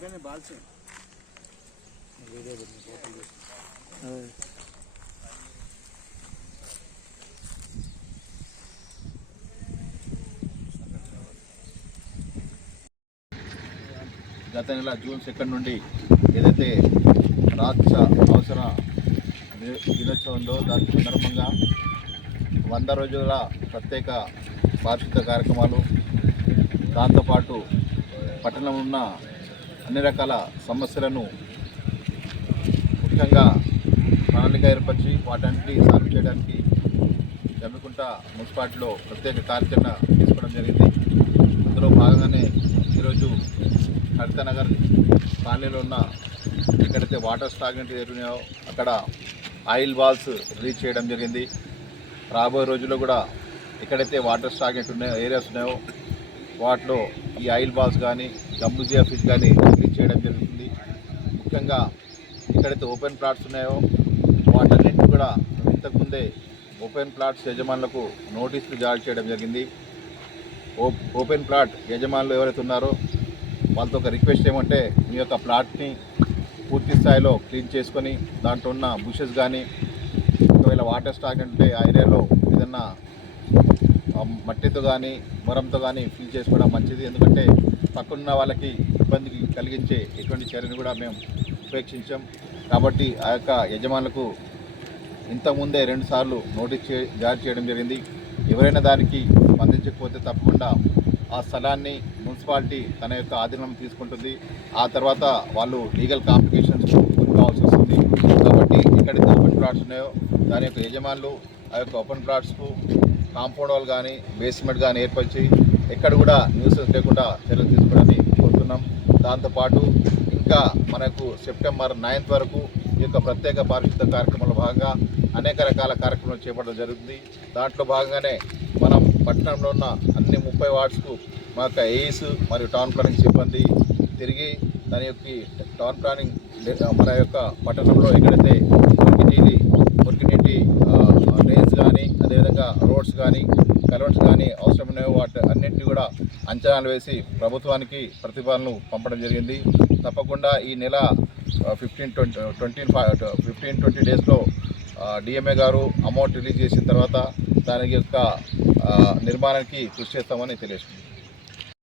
బాల్సే గత నెల June second నుండి ఏదైతే రాష్ట్ర అవసర ది- దినోత్సవం ఉందో దాని సందర్భంగా వంద రోజుల ప్రత్యేక పారిశుద్ధ కార్యక్రమాలు దాంతోపాటు పట్టణంలో ఉన్న అన్ని రకాల సమస్యలను ముఖ్యంగా ప్రణాళిక ఏర్పరిచి వాటన్నిటి సాల్వ్ చేయడానికి జమ్మికుంట మున్సిపాలిటీలో ప్రత్యేక కార్యాచరణ తీసుకోవడం జరిగింది. అందులో భాగంగానే ఈరోజు హరిత నగర్ కాలనీలో ఉన్న ఎక్కడైతే వాటర్ స్టాగ్నెంట్ జరిగినాయో అక్కడ ఆయిల్ బాల్స్ రిలీజ్ చేయడం జరిగింది. రాబోయే రోజుల్లో కూడా ఎక్కడైతే వాటర్ స్టాగ్నెంట్ ఉన్నాయో ఏరియాస్ ఉన్నాయో వాటిలో ఈ ఆయిల్ బాల్స్ కానీ గంబుజియా ఫిష్ కానీ పంపిణీ చేయడం జరుగుతుంది. ముఖ్యంగా ఎక్కడైతే ఓపెన్ ప్లాట్స్ ఉన్నాయో వాటన్నింటిని కూడా ఇంతకుముందే ఓపెన్ ప్లాట్స్ యజమానులకు నోటీసులు జారీ చేయడం జరిగింది. ఓపెన్ ప్లాట్ యజమానులు ఎవరైతే ఉన్నారో వాళ్ళతో ఒక రిక్వెస్ట్ ఏమంటే మీ యొక్క ప్లాట్ని పూర్తి స్థాయిలో క్లీన్ చేసుకొని దాంట్లో ఉన్న బుషెస్ కానీ ఒకవేళ వాటర్ స్టాక్ అంటే ఆ ఏరియాలో ఏదన్నా మట్టితో కానీ మొరంతో కానీ ఫిల్ చేసుకోవడం మంచిది. ఎందుకంటే పక్కనున్న వాళ్ళకి ఇబ్బంది కలిగించే ఎటువంటి చర్యను కూడా మేము ఉపేక్షించాం. కాబట్టి ఆ యొక్క యజమానులకు ఇంతకుముందే రెండుసార్లు నోటీస్ చే జారీ చేయడం జరిగింది. ఎవరైనా దానికి స్పందించకపోతే తప్పకుండా ఆ స్థలాన్ని మున్సిపాలిటీ తన యొక్క ఆధీనం తీసుకుంటుంది. ఆ తర్వాత వాళ్ళు లీగల్ కాంప్లికేషన్స్ కావాల్సి వస్తుంది. కాబట్టి ఎక్కడైతే ఓపెన్ ప్లాట్స్ ఉన్నాయో దాని యొక్క యజమానులు ఆ యొక్క ఓపెన్ ప్లాట్స్కు కాంపౌండ్ వాళ్ళు కానీ బేస్మెంట్ కానీ ఏర్పరిచి ఎక్కడ కూడా న్యూసెస్ లేకుండా చర్యలు తీసుకోవడానికి కోరుతున్నాం. దాంతోపాటు ఇంకా మనకు సెప్టెంబర్ నైన్త్ వరకు ఈ యొక్క ప్రత్యేక పారిశుద్ధ కార్యక్రమంలో భాగంగా అనేక రకాల కార్యక్రమాలు చేపట్టడం జరుగుతుంది. దాంట్లో భాగంగానే మనం పట్టణంలో ఉన్న అన్ని ముప్పై వార్డ్స్కు మా యొక్క ఏఈస్ మరియు టౌన్ ప్లానింగ్ సిబ్బంది తిరిగి దాని యొక్క టౌన్ ప్లానింగ్ మన యొక్క పట్టణంలో ఎక్కడైతే మురికి మురికి నీటి రోడ్స్ కానీ కలవర్స్ కానీ అవసరం ఉన్నాయో వాటి అన్నింటినీ కూడా అంచనాలు వేసి ప్రభుత్వానికి ప్రతిపాదనలు పంపడం జరిగింది. తప్పకుండా ఈ నెల fifteen twenty twenty fifteen twenty డేస్లో డిఎంఏ గారు అమౌంట్ రిలీజ్ చేసిన తర్వాత దాని యొక్క నిర్మాణానికి కృషి చేస్తామని తెలియజేస్తుంది